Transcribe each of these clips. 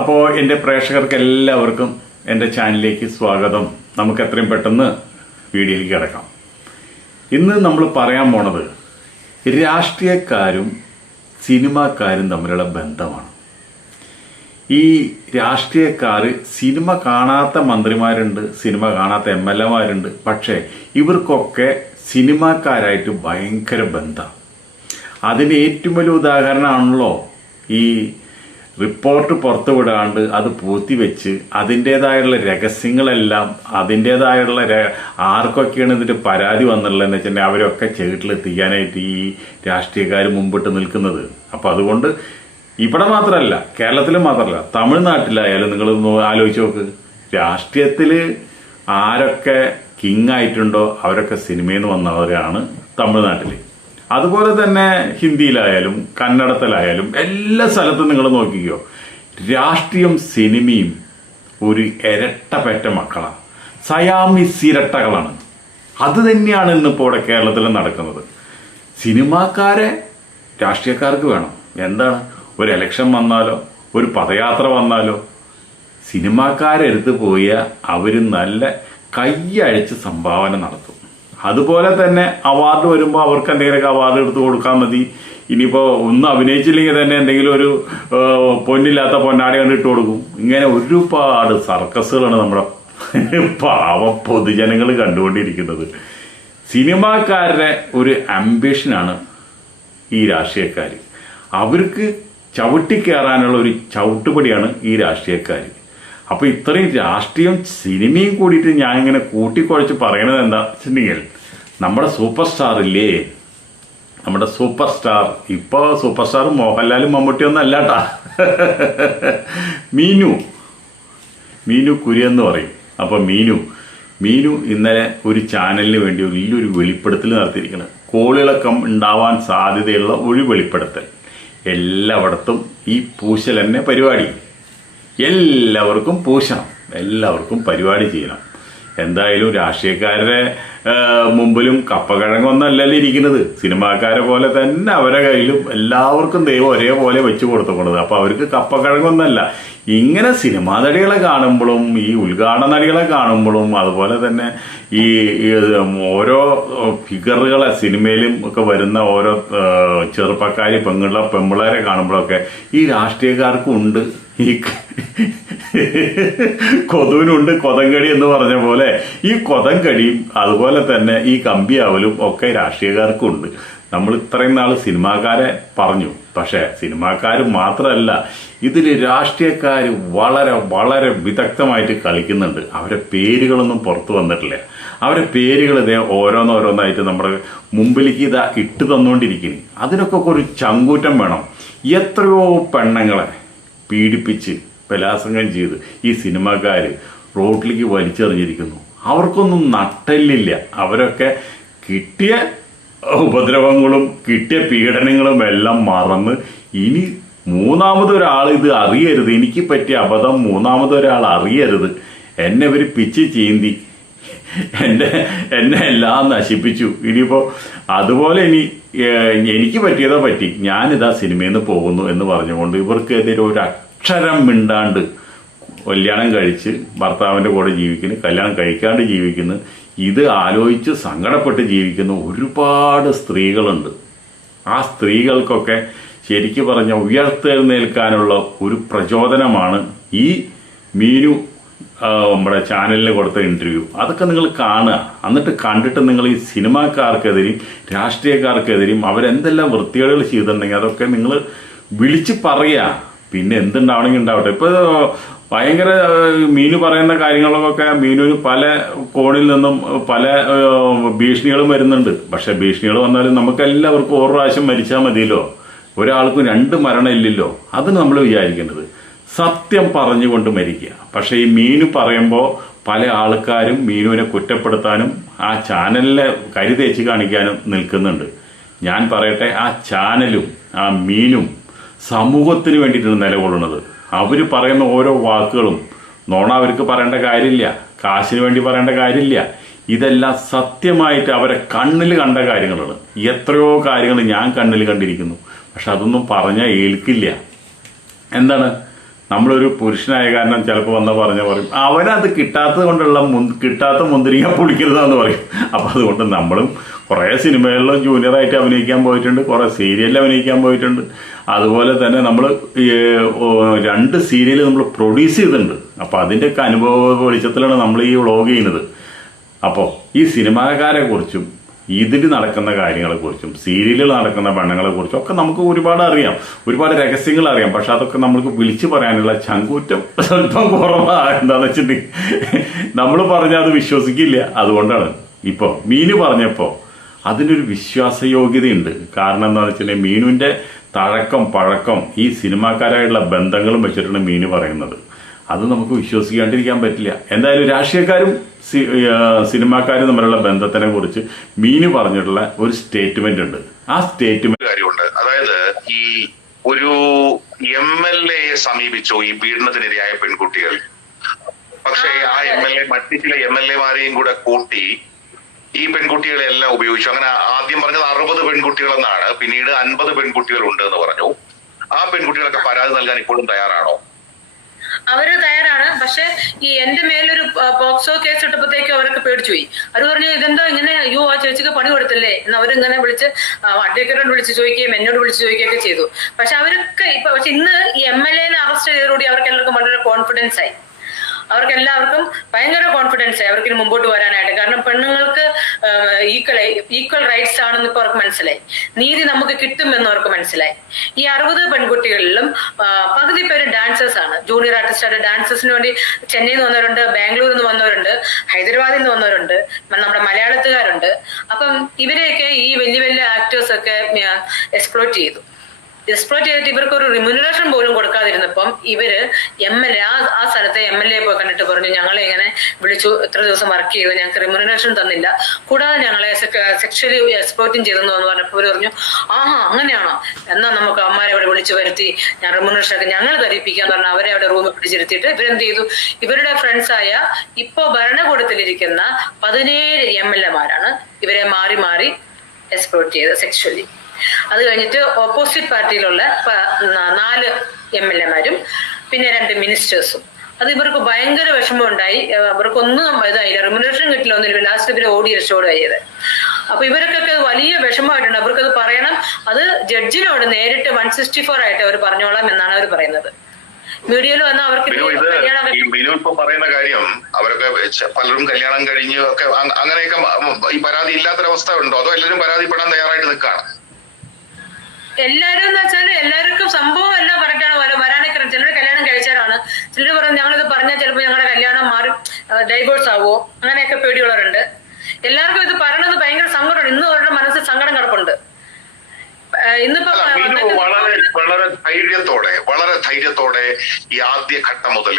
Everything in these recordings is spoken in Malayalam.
അപ്പോൾ എന്റെ പ്രേക്ഷകർക്ക് എല്ലാവർക്കും എന്റെ ചാനലിലേക്ക് സ്വാഗതം. നമുക്ക് എത്രയും പെട്ടെന്ന് വീഡിയോയിലേക്ക് കിടക്കാം. ഇന്ന് നമ്മൾ പറയാൻ പോണത് രാഷ്ട്രീയക്കാരും സിനിമാക്കാരും തമ്മിലുള്ള ബന്ധമാണ്. ഈ രാഷ്ട്രീയക്കാർ സിനിമ കാണാത്ത മന്ത്രിമാരുണ്ട് സിനിമ കാണാത്ത എം എൽ എമാരുണ്ട് പക്ഷേ ഇവർക്കൊക്കെ സിനിമാക്കാരായിട്ട് ഭയങ്കര ബന്ധം. അതിന് ഏറ്റവും വലിയ ഉദാഹരണമാണല്ലോ ഈ റിപ്പോർട്ട് പുറത്തുവിടാണ്ട് അത് പൂത്തിവെച്ച് അതിന്റെതായുള്ള രഹസ്യങ്ങളെല്ലാം അതിന്റെതായുള്ള ആർക്കൊക്കെയാണ് ഇതിന്റെ പരാതി വന്നിട്ടുള്ളതെന്ന് വെച്ചിട്ടുണ്ടെങ്കിൽ അവരൊക്കെ ചേട്ടിലെത്തിക്കാനായിട്ട് ഈ രാഷ്ട്രീയക്കാർ മുമ്പിട്ട് നിൽക്കുന്നത്. അപ്പോൾ അതുകൊണ്ട് ഇവിടെ മാത്രമല്ല കേരളത്തിൽ മാത്രമല്ല തമിഴ്നാട്ടിലായാലും നിങ്ങൾ ആലോചിച്ച് നോക്ക്. രാഷ്ട്രീയത്തിൽ ആരൊക്കെ കിങ് ആയിട്ടുണ്ടോ അവരൊക്കെ സിനിമയിൽ നിന്ന് വന്നവരാണ് തമിഴ്നാട്ടിൽ അതുപോലെ തന്നെ ഹിന്ദിയിലായാലും കന്നഡത്തിലായാലും എല്ലാ സ്ഥലത്തും നിങ്ങൾ നോക്കിക്കോ. രാഷ്ട്രീയം സിനിമയും ഒരു ഇരട്ടപ്പറ്റ മക്കളാണ്. സയാമി സിരട്ടകളാണ് അത് തന്നെയാണ് ഇന്നിപ്പോൾ ഇവിടെ കേരളത്തിൽ നടക്കുന്നത്. സിനിമാക്കാരെ രാഷ്ട്രീയക്കാർക്ക് വേണം. എന്താണ്? ഒരു എലക്ഷൻ വന്നാലോ ഒരു പദയാത്ര വന്നാലോ. സിനിമാക്കാരെടുത്ത് പോയാൽ അവർ നല്ല കൈയഴിച്ച് സംഭാവന നടത്തും. അതുപോലെ തന്നെ അവാർഡ് വരുമ്പോൾ അവർക്ക് എന്തെങ്കിലുമൊക്കെ അവാർഡ് എടുത്ത് കൊടുക്കാൻ മതി. ഇനിയിപ്പോൾ ഒന്ന് അഭിനയിച്ചില്ലെങ്കിൽ തന്നെ എന്തെങ്കിലും ഒരു പൊന്നില്ലാത്ത പൊന്നാടി കണ്ടിട്ട് കൊടുക്കും. ഇങ്ങനെ ഒരുപാട് സർക്കസുകളാണ് നമ്മുടെ പാവ പൊതുജനങ്ങൾ കണ്ടുകൊണ്ടിരിക്കുന്നത്. സിനിമാക്കാരുടെ ഒരു അംബിഷനാണ് ഈ രാഷ്ട്രീയക്കാർ അവർക്ക് ചവിട്ടിക്കയറാനുള്ള ഒരു ചവിട്ടുപടിയാണ് ഈ രാഷ്ട്രീയക്കാർ അപ്പൊ ഇത്രയും രാഷ്ട്രീയം സിനിമയും കൂടിയിട്ട് ഞാൻ ഇങ്ങനെ കൂട്ടിക്കുഴച്ച് പറയണത് എന്താ വെച്ചിട്ടുണ്ടെങ്കിൽ നമ്മുടെ സൂപ്പർ സ്റ്റാർ ഇല്ലേ നമ്മുടെ സൂപ്പർ സ്റ്റാർ. ഇപ്പൊ സൂപ്പർ സ്റ്റാർ മോഹൻലാലും മമ്മൂട്ടിയൊന്നും അല്ലാട്ടാ. മീനു. മീനു എന്ന് പറയും. അപ്പൊ മീനു. മീനു ഇന്നലെ ഒരു ചാനലിന് വേണ്ടി വലിയൊരു വെളിപ്പെടുത്തൽ നടത്തിയിരിക്കുന്നത് കോളിളക്കം ഉണ്ടാവാൻ സാധ്യതയുള്ള ഒരു വെളിപ്പെടുത്തൽ. എല്ലായിടത്തും ഈ പൂശൽ തന്നെ പരിപാടി. എല്ലാവർക്കും പൂശണം. എല്ലാവർക്കും പരിപാടി ചെയ്യണം. എന്തായാലും രാഷ്ട്രീയക്കാരുടെ മുമ്പിലും കപ്പകിഴങ്ങൊന്നല്ലല്ലോ ഇരിക്കുന്നത്. സിനിമാക്കാരെ പോലെ തന്നെ അവരെ കയ്യിലും എല്ലാവർക്കും ദൈവം ഒരേപോലെ വെച്ച് കൊടുത്തുകൊണ്ടത്. അപ്പോൾ അവർക്ക് കപ്പക്കിഴങ്ങൊന്നല്ല ഇങ്ങനെ സിനിമാ നടികളെ കാണുമ്പോഴും ഈ ഉദ്ഘാടന നടികളെ കാണുമ്പോഴും അതുപോലെ തന്നെ ഈ ഓരോ ഫിഗറുകളെ സിനിമയിലും ഒക്കെ വരുന്ന ഓരോ ചെറുപ്പക്കാരി പെണ്ണുള്ള പെമ്പിളേരെ കാണുമ്പോഴൊക്കെ ഈ രാഷ്ട്രീയക്കാർക്കും ഉണ്ട്. ഈ കൊതുവിനുണ്ട് കൊതങ്കടി എന്ന് പറഞ്ഞ പോലെ ഈ കൊതങ്കടിയും അതുപോലെ തന്നെ ഈ കമ്പിയാവലും ഒക്കെ രാഷ്ട്രീയക്കാർക്കുണ്ട്. നമ്മൾ ഇത്രയും നാൾ സിനിമാക്കാരെ പറഞ്ഞു. പക്ഷേ സിനിമാക്കാർ മാത്രമല്ല ഇതിൽ രാഷ്ട്രീയക്കാർ വളരെ വളരെ വിദഗ്ധമായിട്ട് കളിക്കുന്നുണ്ട്. അവരെ പേരുകളൊന്നും പുറത്തു വന്നിട്ടില്ല. അവരെ പേരുകൾ ഇതേ ഓരോന്നോരോന്നായിട്ട് നമ്മുടെ മുമ്പിലേക്ക് ഇതാ ഇട്ട് തന്നുകൊണ്ടിരിക്കുന്നു അതിനൊക്കെ ഒരു ചങ്കൂറ്റം വേണം. എത്രയോ പെണ്ണുങ്ങളെ പീഡിപ്പിച്ച് ബലാസംഗം ചെയ്ത് ഈ സിനിമാക്കാർ റോഡിലേക്ക് വലിച്ചെറിഞ്ഞിരിക്കുന്നു. അവർക്കൊന്നും നട്ടല്ലില്ല. അവരൊക്കെ കിട്ടിയ ഉപദ്രവങ്ങളും കിട്ടിയ പീഡനങ്ങളും എല്ലാം മറന്ന് ഇനി മൂന്നാമതൊരാൾ ഇത് അറിയരുത്. എനിക്ക് പറ്റിയ അബദ്ധം മൂന്നാമതൊരാൾ അറിയരുത്. എന്നെ ഇവർ പിച്ച് ചീന്തി എന്റെ എന്നെ എല്ലാം നശിപ്പിച്ചു. ഇനിയിപ്പോ അതുപോലെ ഇനി എനിക്ക് പറ്റിയതോ പറ്റി. ഞാനിതാ സിനിമയിൽ നിന്ന് പോകുന്നു എന്ന് പറഞ്ഞുകൊണ്ട് ഇവർക്കെതിരെ ഒരു അക്ഷരം മിണ്ടാണ്ട് കല്യാണം കഴിച്ച് ഭർത്താവിന്റെ കൂടെ ജീവിക്കുന്നു കല്യാണം കഴിക്കാണ്ട് ജീവിക്കുന്നു. ഇത് ആലോചിച്ച് സങ്കടപ്പെട്ട് ജീവിക്കുന്ന ഒരുപാട് സ്ത്രീകളുണ്ട്. ആ സ്ത്രീകൾക്കൊക്കെ ശരിക്കു പറഞ്ഞ ഉയർത്തെഴുന്നേൽക്കാനുള്ള ഒരു പ്രചോദനമാണ് ഈ മീനു നമ്മുടെ ചാനലിന് കൊടുത്ത ഇന്റർവ്യൂ അതൊക്കെ നിങ്ങൾ കാണുക. എന്നിട്ട് കണ്ടിട്ട് നിങ്ങൾ ഈ സിനിമാക്കാർക്കെതിരെയും രാഷ്ട്രീയക്കാർക്കെതിരെയും അവരെന്തെല്ലാം വൃത്തികേടുകൾ ചെയ്തിട്ടുണ്ടെങ്കിൽ അതൊക്കെ നിങ്ങൾ വിളിച്ച് പറയുക. പിന്നെ എന്തുണ്ടാവണമെങ്കിൽ ഉണ്ടാവട്ടെ. ഇപ്പോൾ ഭയങ്കര മീനു പറയുന്ന കാര്യങ്ങളൊക്കെ മീനുവിന് പല കോണിൽ നിന്നും പല ഭീഷണികളും വരുന്നുണ്ട്. പക്ഷേ ഭീഷണികൾ വന്നാലും നമുക്ക് എല്ലാവർക്കും ഓരോ പ്രാവശ്യം മരിച്ചാൽ മതിയല്ലോ. ഒരാൾക്കും രണ്ട് മരണം ഇല്ലല്ലോ. അത് നമ്മൾ വിചാരിക്കേണ്ടത്. സത്യം പറഞ്ഞുകൊണ്ട് മരിക്കുക. പക്ഷേ ഈ മീനു പറയുമ്പോൾ പല ആൾക്കാരും മീനുവിനെ കുറ്റപ്പെടുത്താനും ആ ചാനലിനെ കരുതേച്ച് കാണിക്കാനും നിൽക്കുന്നുണ്ട്. ഞാൻ പറയട്ടെ ആ ചാനലും ആ മീനും സമൂഹത്തിന് വേണ്ടിയിട്ടാണ് നിലകൊള്ളുന്നത്. അവർ പറയുന്ന ഓരോ വാക്കുകളും നോണ അവർക്ക് പറയേണ്ട കാര്യമില്ല കാശിന് വേണ്ടി പറയേണ്ട കാര്യമില്ല. ഇതെല്ലാം സത്യമായിട്ട് അവരെ കണ്ണിൽ കണ്ട കാര്യങ്ങളാണ്. എത്രയോ കാര്യങ്ങൾ ഞാൻ കണ്ണിൽ കണ്ടിരിക്കുന്നു. പക്ഷെ അതൊന്നും പറഞ്ഞാൽ ഏൽക്കില്ല. എന്താണ്? നമ്മളൊരു പുരുഷനായ കാരണം ചിലപ്പോൾ വന്ന പറഞ്ഞ പറയും അവനത് കിട്ടാത്തത് കൊണ്ടുള്ള മുൻ കിട്ടാത്ത മുന്തിരിങ്ങ പൊളിക്കരുതാന്ന് പറയും. അപ്പോൾ അതുകൊണ്ട് നമ്മളും കുറേ സിനിമകളിലും ജൂനിയറായിട്ട് അഭിനയിക്കാൻ പോയിട്ടുണ്ട് കുറേ സീരിയലിൽ അഭിനയിക്കാൻ പോയിട്ടുണ്ട്. അതുപോലെ തന്നെ നമ്മൾ രണ്ട് സീരിയൽ നമ്മൾ പ്രൊഡ്യൂസ് ചെയ്തിട്ടുണ്ട്. അപ്പോൾ അതിന്റെയൊക്കെ അനുഭവ വെളിച്ചത്തിലാണ് നമ്മൾ ഈ വ്ളോഗ് ചെയ്യുന്നത്. അപ്പോൾ ഈ സിനിമാക്കാരെ കുറിച്ചും ഇതിൽ നടക്കുന്ന കാര്യങ്ങളെക്കുറിച്ചും സീരിയലിൽ നടക്കുന്ന പെണ്ണുങ്ങളെക്കുറിച്ചും ഒക്കെ നമുക്ക് ഒരുപാട് അറിയാം. ഒരുപാട് രഹസ്യങ്ങൾ അറിയാം. പക്ഷെ അതൊക്കെ നമ്മൾക്ക് വിളിച്ചു പറയാനുള്ള ചങ്കൂറ്റം സ്വല്പം കുറവാണ് എന്താണെന്ന് വെച്ചിട്ടുണ്ടെങ്കിൽ നമ്മൾ പറഞ്ഞാൽ അത് വിശ്വസിക്കില്ല. അതുകൊണ്ടാണ് ഇപ്പോൾ മീന് പറഞ്ഞപ്പോൾ അതിനൊരു വിശ്വാസയോഗ്യതയുണ്ട്. കാരണം എന്താണെന്ന് വെച്ചിട്ടുണ്ടെങ്കിൽ മീനുവിന്റെ തഴക്കം പഴക്കം ഈ സിനിമാക്കാരായിട്ടുള്ള ബന്ധങ്ങളും വെച്ചിട്ടാണ് മീന് പറയുന്നത്. അത് നമുക്ക് വിശ്വസിക്കാണ്ടിരിക്കാൻ പറ്റില്ല. എന്തായാലും രാഷ്ട്രീയക്കാരും സിനിമാക്കാരും തമ്മിലുള്ള ബന്ധത്തിനെ കുറിച്ച് മീനു പറഞ്ഞിട്ടുള്ള ഒരു സ്റ്റേറ്റ്മെന്റ് ഉണ്ട്. ആ സ്റ്റേറ്റ്മെന്റ് കാര്യമുണ്ട്. അതായത് ഈ ഒരു എം എൽ എയെ സമീപിച്ചു ഈ പീഡനത്തിനിരയായ പെൺകുട്ടികൾ. പക്ഷേ ആ എം എൽ എ മറ്റു ചില എം എൽ എമാരെയും കൂടെ കൂട്ടി ഈ പെൺകുട്ടികളെ എല്ലാം ഉപയോഗിച്ചു. അങ്ങനെ ആദ്യം പറഞ്ഞത് അറുപത് പെൺകുട്ടികളെന്നാണ്. പിന്നീട് അൻപത് പെൺകുട്ടികൾ ഉണ്ട് എന്ന് പറഞ്ഞു. ആ പെൺകുട്ടികളൊക്കെ പരാതി നൽകാൻ ഇപ്പോഴും തയ്യാറാണോ? അവർ തയ്യാറാണ്. പക്ഷെ ഈ എന്റെ മേലൊരു പോക്സോ കേസ് ഇട്ടപ്പോഴത്തേക്കും അവരൊക്കെ പേടിച്ചു പോയി. അവർ പറഞ്ഞു ഇതെന്തോ ഇങ്ങനെ? അയ്യോ ആ ചേച്ചിക്ക് പണി കൊടുത്തില്ലേ? എന്ന് അവരിങ്ങനെ വിളിച്ച് അഡ്വക്കേറ്റോട് വിളിച്ച് ചോദിക്കുകയും എന്നോട് വിളിച്ച് ചോദിക്കുകയൊക്കെ ചെയ്തു. പക്ഷെ അവരൊക്കെ ഇപ്പൊ പക്ഷെ ഇന്ന് ഈ എം എൽ എനെ അറസ്റ്റ് ചെയ്തതോടുകൂടി അവർക്ക് എല്ലാവർക്കും വളരെ കോൺഫിഡൻസ് ആയി. അവർക്ക് എല്ലാവർക്കും ഭയങ്കര കോൺഫിഡൻസ് ആയി അവർക്ക് മുമ്പോട്ട് വരാനായിട്ട്. കാരണം പെണ്ണുങ്ങൾക്ക് ഈക്വൽ ഈക്വൽ റൈറ്റ്സ് ആണെന്ന് ഇപ്പൊ അവർക്ക് മനസ്സിലായി. നീതി നമുക്ക് കിട്ടുമെന്ന് അവർക്ക് മനസ്സിലായി. ഈ അറുപത് പെൺകുട്ടികളിലും പകുതി പേര് ഡാൻസേഴ്സ് ആണ്. ജൂനിയർ ആർട്ടിസ്റ്റായിട്ട് ഡാൻസേഴ്സിന് വേണ്ടി ചെന്നൈയിൽ നിന്ന് വന്നവരുണ്ട് ബാംഗ്ലൂരിൽ നിന്ന് വന്നവരുണ്ട് ഹൈദരാബാദിൽ നിന്ന് വന്നവരുണ്ട് നമ്മുടെ മലയാളത്തുകാരുണ്ട്. അപ്പം ഇവരെയൊക്കെ ഈ വലിയ വലിയ ആക്ടേഴ്സ് ഒക്കെ എക്സ്പ്ലോറ്റ് ചെയ്തു. എക്സ്പ്ലോറ്റ് ചെയ്തിട്ട് ഇവർക്ക് ഒരു റിമ്യൂണറേഷൻ പോലും കൊടുക്കാതിരുന്നപ്പം ഇവർ എം എൽ എ ആ സ്ഥലത്തെ എം എൽ എ പോയി കണ്ടിട്ട് പറഞ്ഞു ഞങ്ങളെ ഇങ്ങനെ വിളിച്ചു എത്ര ദിവസം വർക്ക് ചെയ്തു ഞങ്ങൾക്ക് റിമ്യൂണറേഷൻ തന്നില്ല. കൂടാതെ ഞങ്ങളെ സെക്ഷലി എക്സ്പ്ലോറ്റിംഗ് ചെയ്തെന്ന് പറഞ്ഞപ്പോൾ ഇവർ പറഞ്ഞു ആഹാ അങ്ങനെയാണോ? എന്നാ നമുക്ക് അമ്മമാരെ അവിടെ വിളിച്ചു വരുത്തി ഞാൻ റിമ്യൂണറേഷൻ ഒക്കെ ഞങ്ങൾ ധരിപ്പിക്കാൻ പറഞ്ഞാൽ അവരെ അവിടെ റൂമിൽ പിടിച്ചിരുത്തിയിട്ട് ഇവരെന്ത് ചെയ്തു? ഇവരുടെ ഫ്രണ്ട്സായ ഇപ്പോൾ ഭരണകൂടത്തിലിരിക്കുന്ന പതിനേഴ് എം എൽ എമാരാണ് ഇവരെ മാറി മാറി എക്സ്പ്ലോർട്ട് ചെയ്തത് സെക്ഷലി അത് കഴിഞ്ഞിട്ട് ഓപ്പോസിറ്റ് പാർട്ടിയിലുള്ള നാല് എം എൽ എമാരും പിന്നെ രണ്ട് മിനിസ്റ്റേഴ്സും അത് ഇവർക്ക് ഭയങ്കര വിഷമം ഉണ്ടായി ഏഹ് ഇവർക്കൊന്നും ഇതായില്ല. റിമുനറേഷൻ കിട്ടില്ല ഒന്നും ലാസ്റ്റ് ഇവർ ഓടി രക്ഷോട് കഴിയത് അപ്പൊ ഇവർക്കൊക്കെ വലിയ വിഷമമായിട്ടുണ്ട്. അവർക്കത് പറയണം. അത് ജഡ്ജിനോട് നേരിട്ട് വൺ സിക്സ്റ്റി ഫോർ ആയിട്ട് അവർ പറഞ്ഞോളാം എന്നാണ് അവർ പറയുന്നത്. മീഡിയയിൽ വന്നാൽ അവർക്ക് ബിനു ഇപ്പൊ പറയുന്ന കാര്യം അവരൊക്കെ പലരും കല്യാണം കഴിഞ്ഞ് ഒക്കെ അങ്ങനെയൊക്കെ ഈ പരാതി ഇല്ലാത്തൊരവസ്ഥ ഉണ്ടോ? അതോ എല്ലാവരും പരാതിപ്പെടാൻ തയ്യാറായിട്ട് നിൽക്കുകയാണ് എല്ലാരും എന്ന് വെച്ചാൽ എല്ലാവർക്കും സംഭവം എല്ലാം കറക്റ്റാണ് വരാനൊക്കെ ചിലർ കല്യാണം കഴിച്ചവരാണ് ചിലർ പറഞ്ഞു ഞങ്ങളിത് പറഞ്ഞാൽ ചിലപ്പോൾ ഞങ്ങളുടെ കല്യാണം മാറി ഡൈവോഴ്സ് ആവുമോ അങ്ങനെയൊക്കെ പേടിയുള്ളവരുണ്ട്. എല്ലാവർക്കും ഇത് പറയണത് ഭയങ്കര സങ്കടമാണ്. ഇന്ന് അവരുടെ മനസ്സിൽ സങ്കടം കിടപ്പുണ്ട്. ഇന്നിപ്പോ വളരെ വളരെ ധൈര്യത്തോടെ വളരെ ധൈര്യത്തോടെ ഈ ആദ്യ ഘട്ടം മുതൽ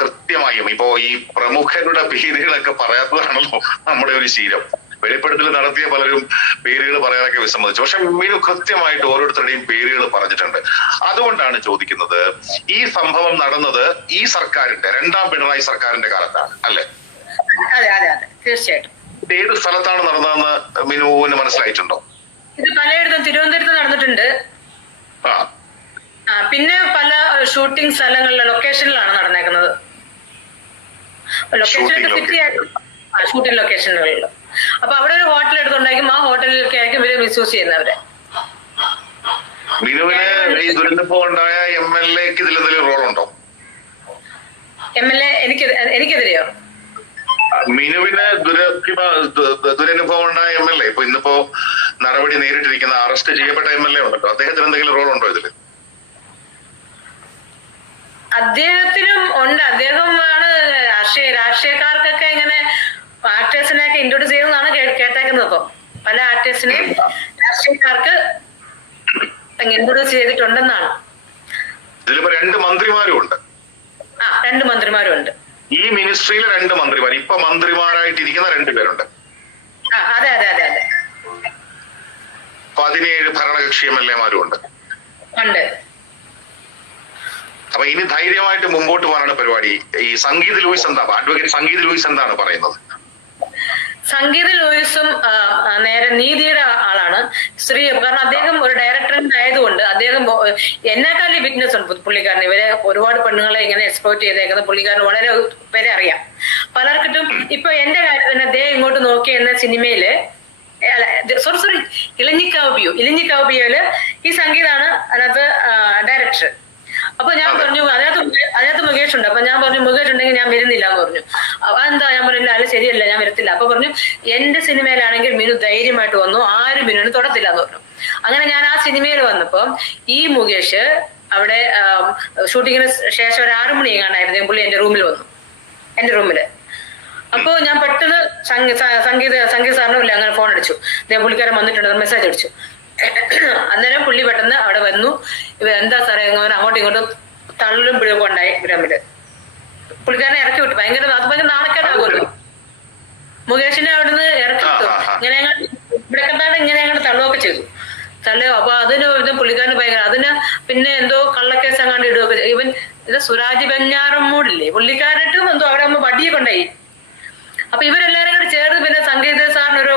കൃത്യമായും ഇപ്പോ ഈ പ്രമുഖരുടെ പേരുകളൊക്കെ പറയാത്തതാണല്ലോ നമ്മുടെ ഒരു ശീലം. വെളിപ്പെടുത്തൽ നടത്തിയ പലരും പേരുകൾ പറയാനൊക്കെ വിസമ്മതിച്ചു. പക്ഷെ മീനു കൃത്യമായിട്ട് ഓരോരുത്തരുടെയും പേരുകൾ പറഞ്ഞിട്ടുണ്ട്. അതുകൊണ്ടാണ് ചോദിക്കുന്നത് ഈ സംഭവം നടന്നത് ഈ സർക്കാരിന്റെ രണ്ടാം പിണറായി സർക്കാരിന്റെ കാലത്താണ് അല്ലെ? അതെ അതെ അതെ. തീർച്ചയായിട്ടും. ഏത് സ്ഥലത്താണ് നടന്നതെന്ന് മിനുവിന് മനസ്സിലായിട്ടുണ്ടോ? ഇത് പലയിടത്തും തിരുവനന്തപുരത്ത് നടന്നിട്ടുണ്ട്. പിന്നെ പല ഷൂട്ടിംഗ് സ്ഥലങ്ങളിലെ ലൊക്കേഷനിലാണ് നടന്നേക്കുന്നത്. സിറ്റി ഷൂട്ടിംഗ് ലൊക്കേഷനുകളിൽ അപ്പൊ അവിടെ ഒരു ഹോട്ടൽ എടുത്തുണ്ടായിരിക്കും. ആ ഹോട്ടലിലൊക്കെ ആയിരിക്കും ഇവർ മിസ്യൂസ് ചെയ്യുന്നവരെ മിനുവിന് ഈ ദുരന്തപ്പം ഉണ്ടായ എം എൽ എക്ക് ഇതിൽ എന്തെങ്കിലും റോൾ ഉണ്ടോ? എം എൽ എ എനിക്ക് എനിക്കെതിരെയോ? മിനുവിന് ദുരനുഭവം ഉണ്ടായ എം എൽ എ ഇപ്പൊ ഇന്നിപ്പോ നടപടി നേരിട്ടിരിക്കുന്ന അറസ്റ്റ് ചെയ്യപ്പെട്ട എം എൽ എ ഉണ്ടല്ലോ. അദ്ദേഹത്തിന് എന്തെങ്കിലും റോൾ ഉണ്ടോ ഇതിൽ? അദ്ദേഹത്തിനും ഉണ്ട്. അദ്ദേഹമാണ് രാഷ്ട്രീയ രാഷ്ട്രീയക്കാർക്കൊക്കെ ഇങ്ങനെ ആക്ടേഴ്സിനെയൊക്കെ ഇൻട്രോഡ്യൂസ് ചെയ്യുന്നതാണ് കേട്ടേക്കുന്നത് ഇപ്പം. പല ആക്ടേഴ്സിനെയും രാഷ്ട്രീയക്കാർക്ക് ഇൻട്രോഡ്യൂസ് ചെയ്തിട്ടുണ്ടെന്നാണ്. ഇതിലിപ്പോ രണ്ട് മന്ത്രിമാരും ഉണ്ട്. ആ രണ്ട് മന്ത്രിമാരും ഉണ്ട്. ഈ മിനിസ്ട്രിയിലെ രണ്ട് മന്ത്രിമാർ ഇപ്പൊ മന്ത്രിമാരായിട്ടിരിക്കുന്ന രണ്ട് പേരുണ്ട്. ആ അതെ അതെ അതെ അതെ. പതിനേഴ് ഭരണകക്ഷി എം എൽ എമാരും ഉണ്ട്. ഉണ്ട്. അപ്പൊ ഇനി ധൈര്യമായിട്ട് മുമ്പോട്ട് പോകാനാണ് പരിപാടി. ഈ സംഗീത് ലൂയിസ് എന്താ? അഡ്വക്കേറ്റ് സംഗീത് ലൂയിസ് എന്താണ് പറയുന്നത്? സംഗീത ലൂയിസും നേരെ നീതിയുടെ ആളാണ്. ശ്രീ കാരണം അദ്ദേഹം ഒരു ഡയറക്ടറിന്റെ ആയതുകൊണ്ട് അദ്ദേഹം എന്നെക്കാളും വിറ്റ്നസ് ഉണ്ട് പുള്ളിക്കാരൻ ഇവരെ ഒരുപാട് പെണ്ണുങ്ങളെ ഇങ്ങനെ എക്സ്പോർട്ട് ചെയ്തേക്കുന്ന പുള്ളിക്കാരൻ വളരെ പേരെ അറിയാം. പലർക്കിട്ടും ഇപ്പൊ എന്റെ കാര്യം തന്നെ ദേ ഇങ്ങോട്ട് നോക്കി എന്ന സിനിമയിൽ സോറി സോറി ഇലഞ്ഞിക്കാവ്യു ഇലഞ്ഞിക്കാവ്യയിൽ ഈ സംഗീതാണ് അതിനകത്ത് ഡയറക്ടർ അപ്പൊ ഞാൻ പറഞ്ഞു അതിനകത്ത് അതിനകത്ത് മുകേഷ് ഉണ്ട്. അപ്പൊ ഞാൻ പറഞ്ഞു മുകേഷ് ഉണ്ടെങ്കിൽ ഞാൻ വരുന്നില്ല എന്ന് പറഞ്ഞു. അപ്പൊ എന്താ ഞാൻ പറഞ്ഞില്ല അത് ശരിയല്ല ഞാൻ വരത്തില്ല. അപ്പൊ പറഞ്ഞു എന്റെ സിനിമയിലാണെങ്കിൽ മിനു ധൈര്യമായിട്ട് വന്നു ആരും മിനുവിന് തൊടത്തില്ല എന്ന് പറഞ്ഞു. അങ്ങനെ ഞാൻ ആ സിനിമയിൽ വന്നപ്പോ ഈ മുകേഷ് അവിടെ ഷൂട്ടിങ്ങിന് ശേഷം ഒരു ആറു മണി കാണായിരുന്നു പുള്ളി എന്റെ റൂമിൽ വന്നു. എന്റെ റൂമിൽ. അപ്പൊ ഞാൻ പെട്ടെന്ന് സംഗീത സംഗീത സാറിനും ഇല്ല അങ്ങനെ ഫോൺ അടിച്ചു. ഞാൻ പുള്ളിക്കാരൻ വന്നിട്ടുണ്ട് മെസ്സേജ് അടിച്ചു. അന്നേരം പുള്ളി പെട്ടെന്ന് അവിടെ വന്നു. ഇവ എന്താ സാറേ ഇങ്ങനെ അങ്ങോട്ടും ഇങ്ങോട്ടും തള്ളും പിഴവും ഉണ്ടായി ഗ്രമിൽ പുള്ളിക്കാരനെ ഇറക്കി വിട്ടു. ഭയങ്കര അത് ഭയങ്കര നാണക്കേടാകുമല്ലോ. മുകേഷിനെ അവിടുന്ന് ഇറക്കി വിട്ടു. ഇങ്ങനെ ഇവിടെ കണ്ടാണ്ട് ഇങ്ങനെ ഞങ്ങൾ തള്ളുകയൊക്കെ ചെയ്തു. തള്ളു അപ്പൊ അതിന് ഇത് പുള്ളിക്കാരന് ഭയങ്കര അതിന് പിന്നെ എന്തോ കള്ളക്കേസ് അങ്ങാണ്ട് ഇടുകയൊക്കെ ഇവൻ ഇത് സുരാജ് ബഞ്ഞാറമ്മൂടില്ലേ പുള്ളിക്കാരട്ടും എന്തോ അവിടെ നമ്മൾ വടിയെ കൊണ്ടായി അപ്പൊ ഇവരെല്ലാരും കൂടി ചേർന്ന് പിന്നെ സംഗീത സാറിന് ഒരു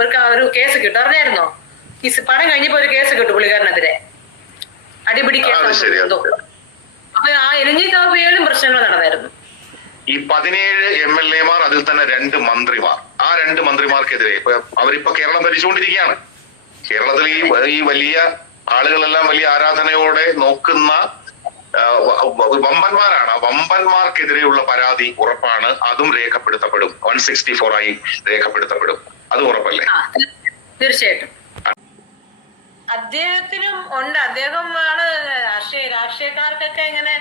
ഒരു ഒരു കേസ് കിട്ടും. അറിഞ്ഞായിരുന്നോ? ഈ പടം കഴിഞ്ഞപ്പോ ഒരു കേസ് കിട്ടും പുള്ളിക്കാരനെതിരെ. അടിപിടി കേസ് അപ്പൊ ആ എലിഞ്ഞി കാപ്പിയിലും പ്രശ്നങ്ങൾ നടന്നായിരുന്നു. ഈ പതിനേഴ് എം എൽ എമാർ അതിൽ തന്നെ രണ്ട് മന്ത്രിമാർ. ആ രണ്ട് മന്ത്രിമാർക്കെതിരെ ഇപ്പൊ അവരിപ്പോ കേരളം ഭരിച്ചുകൊണ്ടിരിക്കുകയാണ്. കേരളത്തിൽ ഈ ഈ വലിയ ആളുകളെല്ലാം വലിയ ആരാധനയോടെ നോക്കുന്ന വമ്പന്മാരാണ്. ആ വമ്പന്മാർക്കെതിരെയുള്ള പരാതി ഉറപ്പാണ്. അതും രേഖപ്പെടുത്തപ്പെടും. വൺ സിക്സ്റ്റി ഫോർ ആയി രേഖപ്പെടുത്തപ്പെടും. അത് ഉറപ്പല്ലേ? തീർച്ചയായിട്ടും. അദ്ദേഹത്തിനും ഉണ്ട്. അദ്ദേഹം ആണ് രാഷ്ട്രീയ രാഷ്ട്രീയക്കാർക്കൊക്കെ ഇങ്ങനെ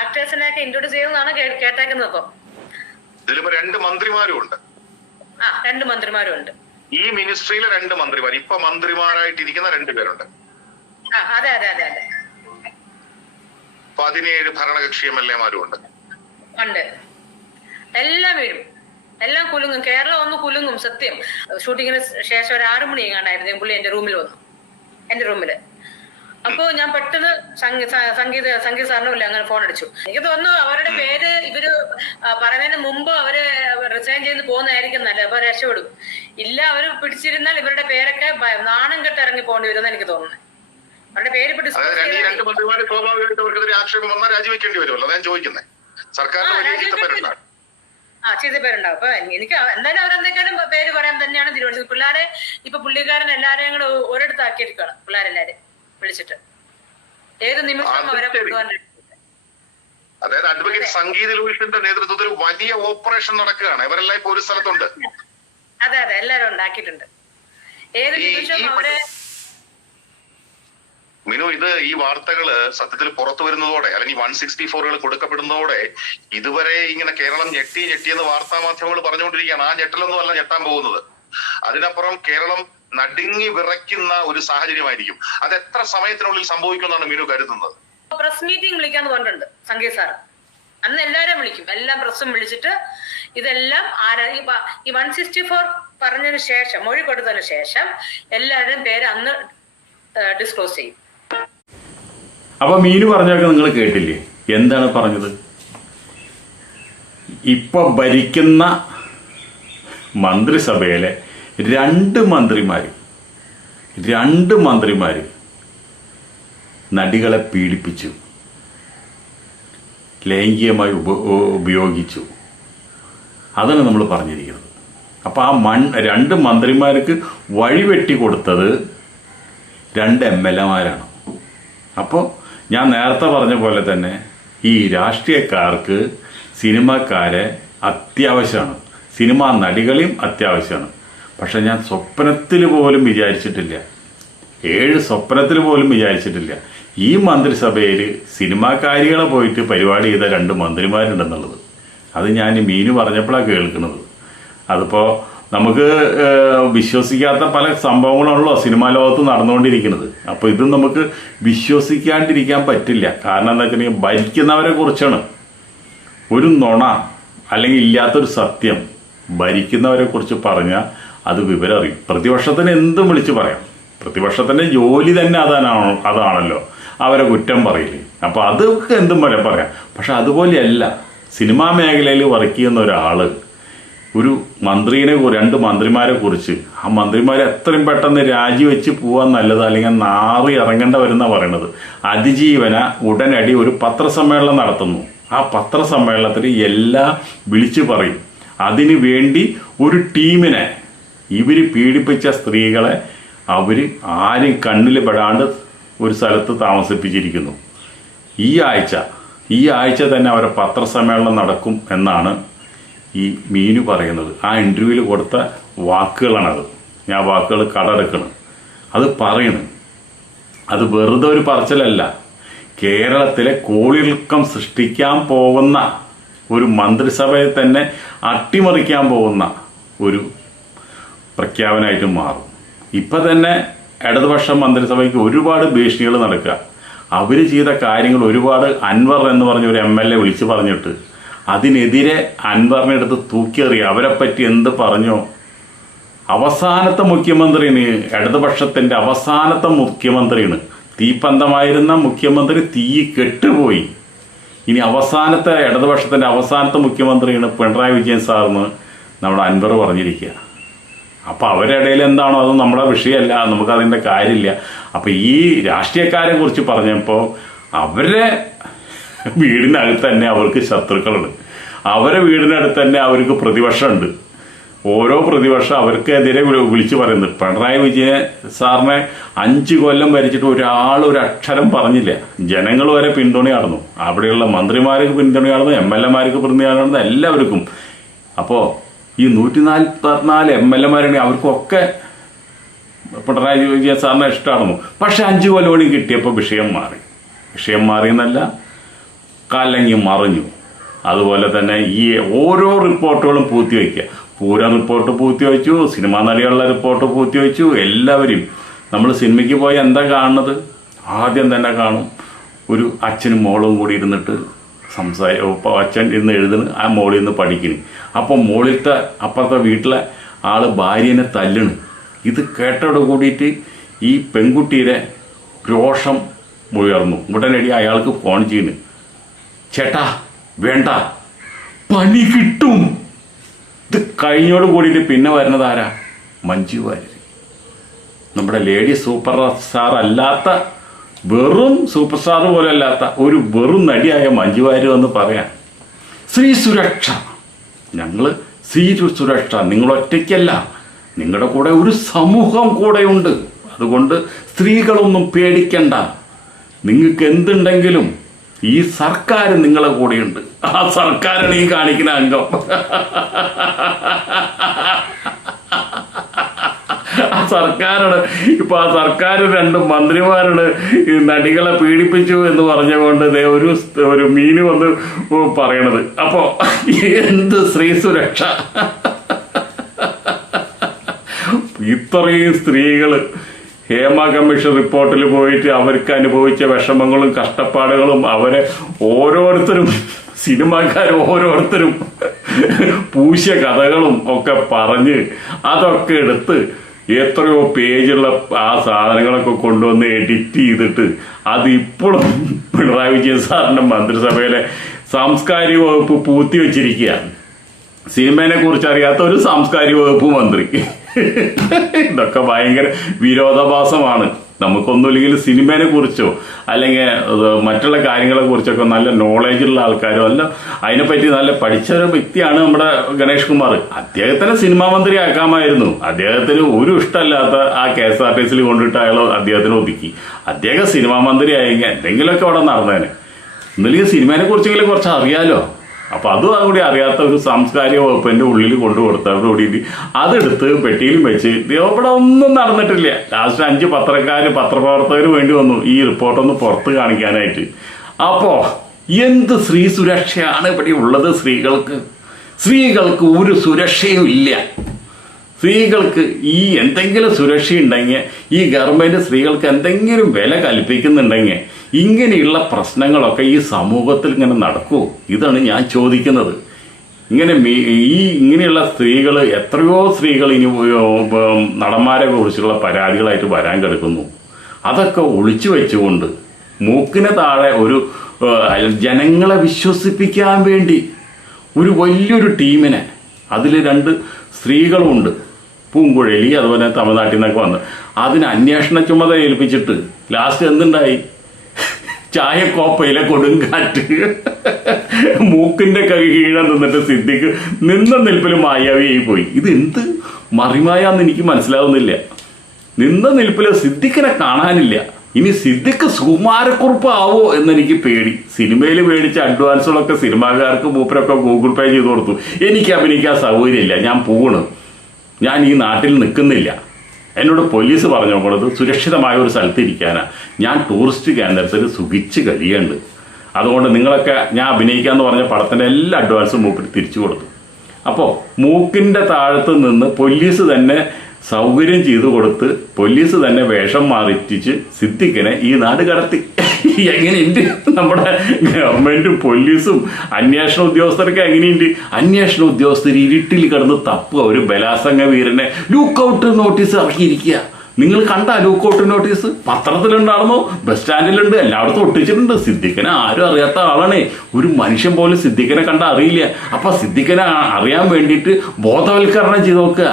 ആക്ടേഴ്സിനെയൊക്കെ ഇൻട്രോഡ്യൂസ് ചെയ്യുന്നതാണ് കേട്ടേക്കുന്നത് ഇപ്പം. ഇതിലിപ്പോ രണ്ട് മന്ത്രിമാരും ഉണ്ട്. ആ രണ്ട് മന്ത്രിമാരും ഉണ്ട്. ഈ മിനിസ്ട്രിയിലെ രണ്ട് മന്ത്രിമാർ. ഇപ്പൊ മന്ത്രിമാരായിട്ടിരിക്കുന്ന രണ്ട് പേരുണ്ട്. ആ അതെ അതെ അതെ അതെ. പതിനേഴ് ഭരണകക്ഷി എം എൽ എമാരും ഉണ്ട്. ഉണ്ട്. എല്ലാം വീഴും എല്ലാം കുലുങ്ങും. കേരളം ഒന്ന് കുലുങ്ങും സത്യം. ഷൂട്ടിങ്ങിന് ശേഷം ഒരു ആറു മണി കാണായിരുന്നു പുള്ളി എന്റെ റൂമിൽ വന്നു. എന്റെ റൂമിൽ. അപ്പൊ ഞാൻ പെട്ടെന്ന് സംഗീത സംഗീത സാറിനും ഇല്ല അങ്ങനെ ഫോൺ അടിച്ചു. എനിക്ക് തോന്നുന്നു അവരുടെ പേര് ഇവർ പറയുന്നതിന് മുമ്പ് അവർ റിസൈൻ ചെയ്ത് പോകുന്നതായിരിക്കും നല്ലത്. അപ്പൊ രക്ഷപ്പെടും. ഇല്ല അവർ പിടിച്ചിരുന്നാൽ ഇവരുടെ പേരൊക്കെ നാണം കെട്ട് ഇറങ്ങി പോകേണ്ടി വരുമെന്ന് എനിക്ക് തോന്നുന്നു അവരുടെ പേര് പിടിച്ചു സ്വാഭാവികമായിട്ട് ആക്ഷേപം വന്നാൽ രാജിവെക്കേണ്ടി വരുമല്ലോ. അതാണ് ഞാൻ ചോദിക്കുന്നത് സർക്കാരിന്റെ വലിയ ആ ചെയ്ത പേരുണ്ടാവും അപ്പൊ എനിക്ക് എന്തായാലും അവരെന്തെങ്കിലും പേര് പറയാൻ തന്നെയാണ് തീരുമാനിച്ചത് പിള്ളേരെ ഇപ്പൊ പുള്ളിക്കാരൻ എല്ലാരെയും കൂടെ ഒരിടത്ത് ആക്കിയിരിക്കണം പിള്ളേരെല്ലാരും വിളിച്ചിട്ട്. ഏത് നിമിഷം അവരെ കൊണ്ടുപോകാൻ അതായത് അഡ്വക്കേറ്റ് സംഗീത ലൂഷിന്റെ നേതൃത്വത്തിൽ വലിയ ഓപ്പറേഷൻ നടക്കുകയാണ്. ഇവരെല്ലാം ഇപ്പൊ ഒരു സ്ഥലത്തുണ്ട്. അതെ അതെ എല്ലാരും ഉണ്ടാക്കിയിട്ടുണ്ട്. ഏത് നിമിഷം അവരെ മിനു ഇത് ഈ വാർത്തകൾ സത്യത്തിൽ പുറത്തു വരുന്നതോടെ അല്ലെങ്കിൽ വൺ സിക്സ്റ്റി ഫോറുകൾ കൊടുക്കപ്പെടുന്നതോടെ ഇതുവരെ ഇങ്ങനെ കേരളം ഞെട്ടി ഞെട്ടിയെന്ന് വാർത്താ മാധ്യമങ്ങൾ പറഞ്ഞുകൊണ്ടിരിക്കുകയാണ്. ആ ഞെട്ടലൊന്നും അല്ല ഞെട്ടാൻ പോകുന്നത്. അതിനപ്പുറം കേരളം നടുങ്ങി വിറയ്ക്കുന്ന ഒരു സാഹചര്യമായിരിക്കും. അത് എത്ര സമയത്തിനുള്ളിൽ സംഭവിക്കുമെന്നാണ് മിനു കരുതുന്നത്? പ്രസ് മീറ്റിംഗ് വിളിക്കാന്ന് പറഞ്ഞിട്ടുണ്ട് സംഗീത് സാർ അന്ന് എല്ലാവരും വിളിക്കും. എല്ലാം പ്രസ്സും വിളിച്ചിട്ട് ഇതെല്ലാം ആരാ ഈ വൺ സിക്സ്റ്റി ഫോർ പറഞ്ഞതിന് ശേഷം മൊഴി കൊടുത്തതിന് ശേഷം എല്ലാവരുടെയും പേര് അന്ന് ഡിസ്ക്ലോസ് ചെയ്യും. അപ്പൊ മീനു പറഞ്ഞൊക്കെ നിങ്ങൾ കേട്ടില്ലേ? എന്താണ് പറഞ്ഞത്? ഇപ്പൊ ഭരിക്കുന്ന മന്ത്രിസഭയിലെ രണ്ട് മന്ത്രിമാര് രണ്ട് മന്ത്രിമാര് നടികളെ പീഡിപ്പിച്ചു ലൈംഗികമായി ഉപ ഉപയോഗിച്ചു. അതാണ് നമ്മൾ പറഞ്ഞിരിക്കുന്നത്. അപ്പോൾ ആ മൺ രണ്ട് മന്ത്രിമാർക്ക് വഴിവെട്ടി കൊടുത്തത് രണ്ട് എം എൽ എമാരാണ് അപ്പോൾ ഞാൻ നേരത്തെ പറഞ്ഞ പോലെ തന്നെ ഈ രാഷ്ട്രീയക്കാർക്ക് സിനിമക്കാരെ അത്യാവശ്യമാണ്. സിനിമാ നടികളെയും അത്യാവശ്യമാണ്. പക്ഷെ ഞാൻ സ്വപ്നത്തിൽ പോലും വിചാരിച്ചിട്ടില്ല. ഏഴ് സ്വപ്നത്തിൽ പോലും വിചാരിച്ചിട്ടില്ല. ഈ മന്ത്രിസഭയിൽ സിനിമാക്കാരികളെ പോയിട്ട് പരിപാടി ചെയ്ത രണ്ട് മന്ത്രിമാരുണ്ടെന്നുള്ളത്. അത് ഞാൻ മീനു പറഞ്ഞപ്പോഴാണ് കേൾക്കുന്നത്. അതിപ്പോൾ നമുക്ക് വിശ്വസിക്കാത്ത പല സംഭവങ്ങളാണല്ലോ സിനിമാ ലോകത്ത് നടന്നുകൊണ്ടിരിക്കുന്നത്. അപ്പോൾ ഇത് നമുക്ക് വിശ്വസിക്കാണ്ടിരിക്കാൻ പറ്റില്ല. കാരണം എന്താ വെച്ചിട്ടുണ്ടെങ്കിൽ ഭരിക്കുന്നവരെ കുറിച്ചാണ്. ഒരു നുണ അല്ലെങ്കിൽ ഇല്ലാത്തൊരു സത്യം ഭരിക്കുന്നവരെ കുറിച്ച് പറഞ്ഞാൽ അത് വിവരം അറിയും. പ്രതിപക്ഷത്തിന് എന്തും വിളിച്ച് പറയാം. പ്രതിപക്ഷത്തിന്റെ ജോലി തന്നെ അതാണോ അതാണല്ലോ അവരെ കുറ്റം പറയില്ലേ അപ്പോൾ അതൊക്കെ എന്തും പറയാം പറയാം. പക്ഷെ അതുപോലെയല്ല സിനിമാ മേഖലയിൽ വർക്ക് ചെയ്യുന്ന ഒരാൾ ഒരു മന്ത്രിനെ രണ്ട് മന്ത്രിമാരെ കുറിച്ച്. ആ മന്ത്രിമാരെ എത്രയും പെട്ടെന്ന് രാജിവെച്ച് പോവാൻ നല്ലത് അല്ലെങ്കിൽ നാറി ഇറങ്ങേണ്ട വരുന്ന പറയണത്. അതിജീവന ഉടനടി ഒരു പത്രസമ്മേളനം നടത്തുന്നു. ആ പത്രസമ്മേളനത്തിൽ എല്ലാം വിളിച്ചു പറയും. അതിനു വേണ്ടി ഒരു ടീമിനെ ഇവർ പീഡിപ്പിച്ച സ്ത്രീകളെ അവർ ആരും കണ്ണിൽ പെടാണ്ട് ഒരു സ്ഥലത്ത് താമസിപ്പിച്ചിരിക്കുന്നു. ഈ ആഴ്ച ഈ ആഴ്ച തന്നെ അവരെ പത്രസമ്മേളനം നടക്കും എന്നാണ് ഈ മീനു പറയുന്നത്. ആ ഇന്റർവ്യൂവിൽ കൊടുത്ത വാക്കുകളാണത്. ഞാൻ വാക്കുകൾ കടടക്കണം അത് പറയണം അത് വെറുതെ ഒരു പറച്ചിലല്ല. കേരളത്തിലെ കോളിളക്കം സൃഷ്ടിക്കാൻ പോകുന്ന ഒരു മന്ത്രിസഭയെ തന്നെ അട്ടിമറിക്കാൻ പോകുന്ന ഒരു പ്രഖ്യാപനമായിട്ട് മാറും. ഇപ്പം തന്നെ ഇടതുപക്ഷ മന്ത്രിസഭയ്ക്ക് ഒരുപാട് ഭീഷണികൾ നടക്കുക. അവർ ചെയ്ത കാര്യങ്ങൾ ഒരുപാട് അൻവർ എന്ന് പറഞ്ഞ ഒരു എം എൽ എ വിളിച്ചു പറഞ്ഞിട്ട് അതിനെതിരെ അൻവറിനെ എടുത്ത് തൂക്കിയെറിയുക അവരെ പറ്റി എന്ത് പറഞ്ഞോ? അവസാനത്തെ മുഖ്യമന്ത്രിയാണ് ഇടതുപക്ഷത്തിന്റെ അവസാനത്തെ മുഖ്യമന്ത്രിയാണ് തീപ്പന്തമായിരുന്ന മുഖ്യമന്ത്രി തീ കെട്ടുപോയി. ഇനി അവസാനത്തെ ഇടതുപക്ഷത്തിന്റെ അവസാനത്തെ മുഖ്യമന്ത്രിയാണ് പിണറായി വിജയൻ സാറെന്ന് നമ്മുടെ അൻവർ പറഞ്ഞിരിക്കുക. അപ്പൊ അവരുടെ ഇടയിൽ എന്താണോ അത് നമ്മുടെ വിഷയമല്ല നമുക്ക് അതിന്റെ കാര്യമില്ല. അപ്പോൾ ഈ രാഷ്ട്രീയക്കാരെ കുറിച്ച് പറഞ്ഞപ്പോൾ അവരുടെ വീടിനകത്ത് തന്നെ അവർക്ക് ശത്രുക്കളുണ്ട്. അവരെ വീടിനടുത്ത് തന്നെ അവർക്ക് പ്രതിപക്ഷമുണ്ട്. ഓരോ പ്രതിപക്ഷം അവർക്കെതിരെ വിളി- വിളിച്ചു പറയുന്നത് പിണറായി വിജയൻ സാറിനെ അഞ്ച് കൊല്ലം ഭരിച്ചിട്ട് ഒരാൾ ഒരു അക്ഷരം പറഞ്ഞില്ല. ജനങ്ങൾ വരെ പിന്തുണയായിരുന്നു അവിടെയുള്ള മന്ത്രിമാർക്ക് പിന്തുണയായിരുന്നു എം എൽ എമാർക്ക് പിന്തുണയായിരുന്നു എല്ലാവർക്കും. അപ്പോൾ ഈ നൂറ്റി നാൽപ്പത്തിനാല് എം എൽ എമാരുണ്ടെങ്കിൽ അവർക്കൊക്കെ പിണറായി വിജയൻ സാറിനെ ഇഷ്ടമാണെന്നു. പക്ഷെ അഞ്ച് കൊല്ലം കൂടി കിട്ടിയപ്പോൾ വിഷയം മാറി. വിഷയം മാറിയെന്നല്ല കലങ്ങി മറിഞ്ഞു. അതുപോലെ തന്നെ ഈ ഓരോ റിപ്പോർട്ടുകളും പൂത്തിവെക്കുക പൂരം റിപ്പോർട്ട് പൂത്തിവെച്ചു സിനിമാ നടികളുടെ റിപ്പോർട്ട് പൂത്തിവെച്ചു എല്ലാവരും നമ്മൾ സിനിമയ്ക്ക് പോയി എന്താ കാണുന്നത്? ആദ്യം തന്നെ കാണും. ഒരു അച്ഛനും മോളും കൂടി ഇരുന്നിട്ട് സംസാര അച്ഛൻ ഇരുന്ന് എഴുതുന്നു ആ മോളിൽ നിന്ന് പഠിക്കണ് അപ്പോൾ മോളിലത്തെ അപ്പുറത്തെ വീട്ടിലെ ആൾ ഭാര്യനെ തല്ലണ് ഇത് കേട്ടോട് കൂടിയിട്ട് ഈ പെൺകുട്ടിയുടെ രോഷം ഉയർന്നു. ഉടനടി അയാൾക്ക് ഫോൺ ചെയ്യുന്നു. ചേട്ടാ വേണ്ട. പണി കിട്ടും. ഇത് കഴിഞ്ഞോട് കൂടിയിട്ട് പിന്നെ വരുന്നത് ആരാ? മഞ്ജു വാര്യർ നമ്മുടെ ലേഡി സൂപ്പർ സ്റ്റാർ അല്ലാത്ത വെറും സൂപ്പർ സ്റ്റാർ പോലെ അല്ലാത്ത ഒരു വെറും നടിയായ മഞ്ജു വാര്യർ എന്ന് പറയാം സ്ത്രീ സുരക്ഷ. ഞങ്ങൾ സ്ത്രീ സുരക്ഷ നിങ്ങൾ ഒറ്റയ്ക്കല്ല. നിങ്ങളുടെ കൂടെ ഒരു സമൂഹം കൂടെയുണ്ട്. അതുകൊണ്ട് സ്ത്രീകളൊന്നും പേടിക്കണ്ട. നിങ്ങൾക്ക് എന്തുണ്ടെങ്കിലും ഈ സർക്കാർ നിങ്ങളെ കൂടെയുണ്ട്. ആ സർക്കാരാണ് ഈ കാണിക്കുന്ന അംഗം. ആ സർക്കാരാണ്. ഇപ്പൊ ആ സർക്കാർ രണ്ട് മന്ത്രിമാരാണ് ഈ നടികളെ പീഡിപ്പിച്ചു എന്ന് പറഞ്ഞുകൊണ്ട് ഒരു ഒരു മീന് വന്ന് പറയണത്. അപ്പോ എന്ത് സ്ത്രീ സുരക്ഷ? ഇത്രയും സ്ത്രീകൾ ഹേമ കമ്മീഷൻ റിപ്പോർട്ടിൽ പോയിട്ട് അവർക്ക് അനുഭവിച്ച വിഷമങ്ങളും കഷ്ടപ്പാടുകളും അവരെ ഓരോരുത്തരും സിനിമാക്കാർ ഓരോരുത്തരും പൂശിയ കഥകളും ഒക്കെ പറഞ്ഞ് അതൊക്കെ എടുത്ത് എത്രയോ പേജുള്ള ആ സാധനങ്ങളൊക്കെ കൊണ്ടുവന്ന് എഡിറ്റ് ചെയ്തിട്ട് അത് ഇപ്പോഴും പിണറായി വിജയൻ സാറിന്റെ മന്ത്രിസഭയിലെ സാംസ്കാരിക വകുപ്പ് പൂത്തി വെച്ചിരിക്കുകയാണ് സിനിമയെ കുറിച്ച് അറിയാത്ത ഒരു സാംസ്കാരിക വകുപ്പ് മന്ത്രി. ഇതൊക്കെ ഭയങ്കര വിരോധാഭാസമാണ്. നമുക്കൊന്നുമില്ലെങ്കിൽ സിനിമയെ കുറിച്ചോ അല്ലെങ്കിൽ മറ്റുള്ള കാര്യങ്ങളെ കുറിച്ചൊക്കെ നല്ല നോളേജ് ഉള്ള ആൾക്കാരോ അല്ല അതിനെപ്പറ്റി നല്ല പഠിച്ച ഒരു വ്യക്തിയാണ് നമ്മുടെ ഗണേഷ് കുമാർ. അദ്ദേഹത്തിനെ സിനിമാ മന്ത്രി ആക്കാമായിരുന്നു. അദ്ദേഹത്തിന് ഒരു ഇഷ്ടമല്ലാത്ത ആ കെ എസ് ആർ ടി സിയിൽ കൊണ്ടിട്ട് അയാൾ അദ്ദേഹത്തിന് ഒതുക്കി. അദ്ദേഹം സിനിമാ മന്ത്രി ആയെങ്കിൽ എന്തെങ്കിലുമൊക്കെ അവിടെ നടന്നേനെ. ഒന്നുമില്ലെങ്കിൽ സിനിമയെ കുറിച്ചെങ്കിലും കുറച്ച് അറിയാലോ അപ്പൊ അതും അതുകൂടി അറിയാത്ത ഒരു സാംസ്കാരിക വകുപ്പിന്റെ ഉള്ളിൽ കൊണ്ടു അവിടെ കൂടിയിട്ട് അതെടുത്ത് പെട്ടിയിലും വെച്ച് ഇവിടെ ഒന്നും നടന്നിട്ടില്ല. ലാസ്റ്റ് അഞ്ച് പത്രക്കാര് പത്രപ്രവർത്തകർ വേണ്ടി വന്നു. ഈ റിപ്പോർട്ടൊന്ന് പുറത്ത് കാണിക്കാനായിട്ട്. അപ്പോ എന്ത് സ്ത്രീ സുരക്ഷയാണ് ഇവിടെ ഉള്ളത് സ്ത്രീകൾക്ക്? സ്ത്രീകൾക്ക് ഒരു സുരക്ഷയും ഇല്ല. സ്ത്രീകൾക്ക് ഈ എന്തെങ്കിലും സുരക്ഷയുണ്ടെങ്കിൽ ഈ ഗവൺമെന്റ് സ്ത്രീകൾക്ക് എന്തെങ്കിലും വില കൽപ്പിക്കുന്നുണ്ടെങ്കിൽ ഇങ്ങനെയുള്ള പ്രശ്നങ്ങളൊക്കെ ഈ സമൂഹത്തിൽ ഇങ്ങനെ നടക്കൂ. ഇതാണ് ഞാൻ ചോദിക്കുന്നത്. ഇങ്ങനെ ഈ ഇങ്ങനെയുള്ള സ്ത്രീകൾ എത്രയോ സ്ത്രീകൾ ഇനി നടന്മാരെ കുറിച്ചുള്ള പരാതികളായിട്ട് വരാൻ കിടക്കുന്നു. അതൊക്കെ ഒളിച്ചു വെച്ചുകൊണ്ട് മൂക്കിന് താഴെ ഒരു ജനങ്ങളെ വിശ്വസിപ്പിക്കാൻ വേണ്ടി ഒരു വലിയൊരു ടീമിനെ അതിൽ രണ്ട് സ്ത്രീകളുമുണ്ട് പൂങ്കുഴലി അതുപോലെ തമിഴ്നാട്ടിൽ നിന്നൊക്കെ വന്ന്. അതിന് അന്വേഷണ ചുമതല ഏൽപ്പിച്ചിട്ട് ലാസ്റ്റ് എന്തുണ്ടായി? ചായക്കോപ്പയിലെ കൊടുങ്കാറ്റ്. മൂക്കിന്റെ കീഴെ നിന്നിട്ട് സിദ്ദിഖ് നിന്ന നിൽപ്പിൽ മായാവിയായി പോയി. ഇത് എന്ത് മറിമായാന്ന് എനിക്ക് മനസ്സിലാവുന്നില്ല. നിന്ന നിൽപ്പിൽ സിദ്ദിഖിനെ കാണാനില്ല. ഇനി സിദ്ദിഖ് സുകുമാരക്കുറിപ്പ് ആവോ എന്നെനിക്ക് പേടി. സിനിമയിൽ മേടിച്ച അഡ്വാൻസുകളൊക്കെ സിനിമാകാർക്ക് മൂപ്പരൊക്കെ ഗൂഗിൾ പേ ചെയ്ത് കൊടുത്തു. എനിക്ക് അഭിനയിക്കാൻ സൗകര്യമില്ല. ഞാൻ പോകണം ഞാൻ ഈ നാട്ടിൽ നിൽക്കുന്നില്ല. എന്നോട് പോലീസ് പറഞ്ഞു പോണത് സുരക്ഷിതമായ ഒരു സ്ഥലത്ത് ഇരിക്കാനാണ് ഞാൻ ടൂറിസ്റ്റ് കേന്ദ്രത്തിൽ സുഖിച്ച് കഴിയുന്നുണ്ട് അതുകൊണ്ട് നിങ്ങളൊക്കെ ഞാൻ അഭിനയിക്കാമെന്ന് പറഞ്ഞ പടത്തിന്റെ എല്ലാ അഡ്വാൻസും മൂപ്പിൽ തിരിച്ചു കൊടുത്തു. അപ്പോൾ മൂക്കിന്റെ താഴത്ത് നിന്ന് പോലീസ് തന്നെ സൗകര്യം ചെയ്തു കൊടുത്ത് പോലീസ് തന്നെ വേഷം മാറിച്ച് സിദ്ദിഖിനെ ഈ നാട് കടത്തി. എങ്ങനെയുണ്ട്? നമ്മുടെ ഗവൺമെന്റും പോലീസും അന്വേഷണ ഉദ്യോഗസ്ഥരൊക്കെ എങ്ങനെയുണ്ട്? അന്വേഷണ ഉദ്യോഗസ്ഥർ ഇരുട്ടിൽ കിടന്ന് തപ്പുക. ഒരു ബലാസംഗ വീരനെ ലൂക്കൗട്ട് നോട്ടീസ് ഇറക്കിയിരിക്കുക നിങ്ങൾ കണ്ട ലൂക്കൗട്ട് നോട്ടീസ് പത്രത്തിലുണ്ടായിരുന്നു ബസ് സ്റ്റാൻഡിലുണ്ട് എല്ലായിടത്തും ഒട്ടിച്ചിട്ടുണ്ട്. സിദ്ദിഖിനെ ആരും അറിയാത്ത ആളാണ്. ഒരു മനുഷ്യൻ പോലും സിദ്ദിഖിനെ കണ്ട അറിയില്ല. അപ്പൊ സിദ്ദിഖിനെ അറിയാൻ വേണ്ടിയിട്ട് ബോധവൽക്കരണം ചെയ്ത് നോക്കുക.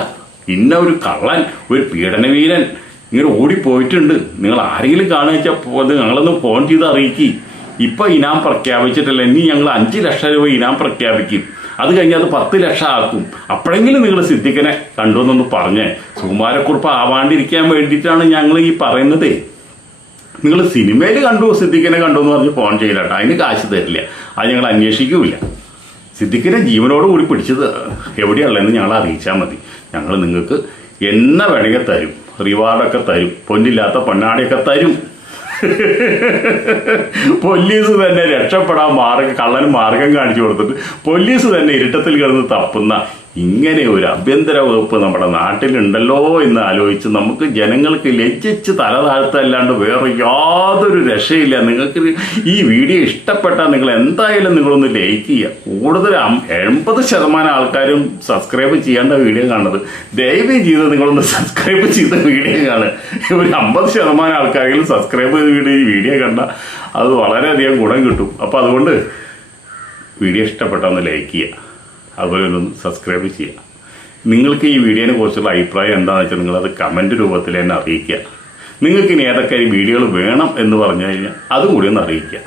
ഇന്ന ഒരു കള്ളൻ ഒരു പീഡനവീരൻ ഇങ്ങനെ ഓടിപ്പോയിട്ടുണ്ട്. നിങ്ങൾ ആരെങ്കിലും കാണുക വെച്ചാൽ ഞങ്ങളൊന്ന് ഫോൺ ചെയ്ത് അറിയിക്കി. ഇപ്പം ഇനാം പ്രഖ്യാപിച്ചിട്ടില്ല ഇനി ഞങ്ങൾ അഞ്ച് ലക്ഷം രൂപ ഇനാം പ്രഖ്യാപിക്കും. അത് കഴിഞ്ഞാൽ അത് പത്ത് ലക്ഷം ആക്കും. അപ്പോഴെങ്കിലും നിങ്ങൾ സിദ്ദിഖിനെ കണ്ടു എന്നൊന്ന് പറഞ്ഞേ. സുകുമാരക്കുറിപ്പ് ആവാണ്ടിരിക്കാൻ വേണ്ടിയിട്ടാണ് ഞങ്ങൾ ഈ പറയുന്നത്. നിങ്ങൾ സിനിമയിൽ കണ്ടു സിദ്ദിഖിനെ കണ്ടു എന്ന് പറഞ്ഞ് ഫോൺ ചെയ്യില്ല കേട്ടോ. അതിന് കാശ് തരില്ല. അത് ഞങ്ങൾ അന്വേഷിക്കൂല സിദ്ദിഖിനെ ജീവനോട് കൂടി പിടിച്ചത് എവിടെയുള്ളതെന്ന് ഞങ്ങൾ അറിയിച്ചാൽ മതി. ഞങ്ങൾ നിങ്ങൾക്ക് എന്ന വേണമെങ്കിൽ തരും. റിവാർഡൊക്കെ തരും. പൊന്നില്ലാത്ത പൊന്നാടിയൊക്കെ തരും. പോലീസ് തന്നെ രക്ഷപ്പെടാൻ മാർഗം കള്ളന് മാർഗം കാണിച്ചു കൊടുത്തിട്ട് പോലീസ് തന്നെ ഇരുട്ടത്തിൽ കിടന്ന് തപ്പുന്ന ഇങ്ങനെ ഒരു ആഭ്യന്തര വകുപ്പ് നമ്മുടെ നാട്ടിലുണ്ടല്ലോ എന്ന് ആലോചിച്ച് നമുക്ക് ജനങ്ങൾക്ക് ലജ്ജിച്ച് തല താഴ്ത്തല്ലാണ്ട് വേറെ യാതൊരു രക്ഷയില്ല. നിങ്ങൾക്ക് ഈ വീഡിയോ ഇഷ്ടപ്പെട്ടാൽ നിങ്ങൾ എന്തായാലും നിങ്ങളൊന്ന് ലൈക്ക് ചെയ്യുക. കൂടുതൽ എൺപത് ശതമാനം ആൾക്കാരും സബ്സ്ക്രൈബ് ചെയ്യേണ്ട വീഡിയോ കാണുന്നത്. ദയവ് ചെയ്ത് നിങ്ങളൊന്ന് സബ്സ്ക്രൈബ് ചെയ്ത വീഡിയോ കാണുക. ഒരു അമ്പത് ശതമാനം ആൾക്കാരെങ്കിലും സബ്സ്ക്രൈബ് ചെയ്ത് വീഡിയോ കണ്ടാൽ അത് വളരെയധികം ഗുണം കിട്ടും. അപ്പോൾ അതുകൊണ്ട് വീഡിയോ ഇഷ്ടപ്പെട്ടാൽ ഒന്ന് ലൈക്ക് ചെയ്യുക. അതുപോലെ ഒന്ന് സബ്സ്ക്രൈബ് ചെയ്യുക. നിങ്ങൾക്ക് ഈ വീഡിയോനെ കുറിച്ചുള്ള അഭിപ്രായം എന്താണെന്ന് വെച്ചാൽ നിങ്ങളത് കമന്റ് രൂപത്തിൽ തന്നെ അറിയിക്കുക. നിങ്ങൾക്ക് ഇനി ഏതൊക്കെ വീഡിയോകൾ വേണം എന്ന് പറഞ്ഞു കഴിഞ്ഞാൽ അതും കൂടി ഒന്ന് അറിയിക്കുക.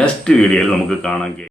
നെക്സ്റ്റ് വീഡിയോയിൽ നമുക്ക് കാണാൻ